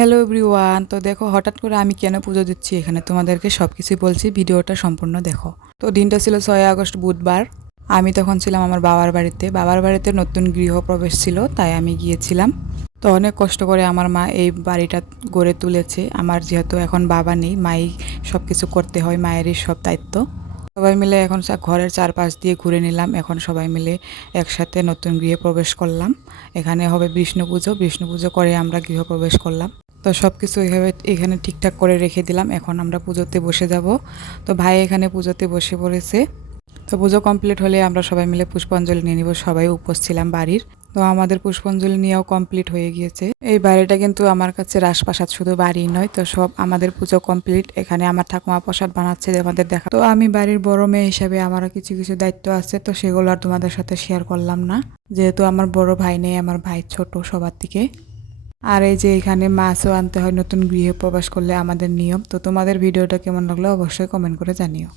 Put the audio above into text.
Hello everyone. তো দেখো হঠাৎ করে আমি কেন পুজো দিচ্ছি এখানে তোমাদেরকে সব কিছুই বলছি, ভিডিওটা সম্পূর্ণ দেখো। তো দিনটা ছিল 6 আগস্ট বুধবার। আমি তখন ছিলাম আমার বাবার বাড়িতে নতুন গৃহপ্রবেশ ছিল, তাই আমি গিয়েছিলাম। তো অনেক কষ্ট করে আমার মা এই বাড়িটা গড়ে তুলেছে। আমার যেহেতু এখন বাবা নেই, মাই সব কিছু করতে হয়, মায়েরই সব দায়িত্ব। সবাই মিলে এখন ঘরের চারপাশ দিয়ে ঘুরে নিলাম। এখন সবাই মিলে একসাথে নতুন গৃহে প্রবেশ করলাম। এখানে হবে বিষ্ণু পুজো করে আমরা গৃহপ্রবেশ করলাম। তো সব কিছু এখানে ঠিকঠাক করে রেখে দিলাম। এখন আমরা পুজোতে বসে যাব। তো ভাই এখানে পুজোতে বসে পড়েছে। তো পুজো কমপ্লিট হলে আমরা সবাই মিলে পুষ্পাঞ্জলি নিয়ে নিব। সবাই উপোস ছিলাম বাড়ির। তো আমাদের পুষ্পাঞ্জলি নেওয়াও কমপ্লিট হয়ে গিয়েছে। এই বাড়িটা কিন্তু আমার কাছে রাজপ্রাসাদ, শুধু বাড়ি নয়। তো সব আমাদের পুজো কমপ্লিট। এখানে আমার ঠাকুমা প্রসাদ বানাচ্ছে আমাদের দেখা। তো আমি বাড়ির বড় মেয়ে হিসাবে আমারও কিছু কিছু দায়িত্ব আছে, তো সেগুলো আর তোমাদের সাথে শেয়ার করলাম না, যেহেতু আমার বড় ভাই নেই, আমার ভাই ছোট সবার থেকে। আর এই যে এখানে মাছও আনতে হয় নতুন গৃহে প্রবেশ করলে, আমাদের নিয়ম। তো তোমাদের ভিডিওটা কেমন লাগলো অবশ্যই কমেন্ট করে জানিও।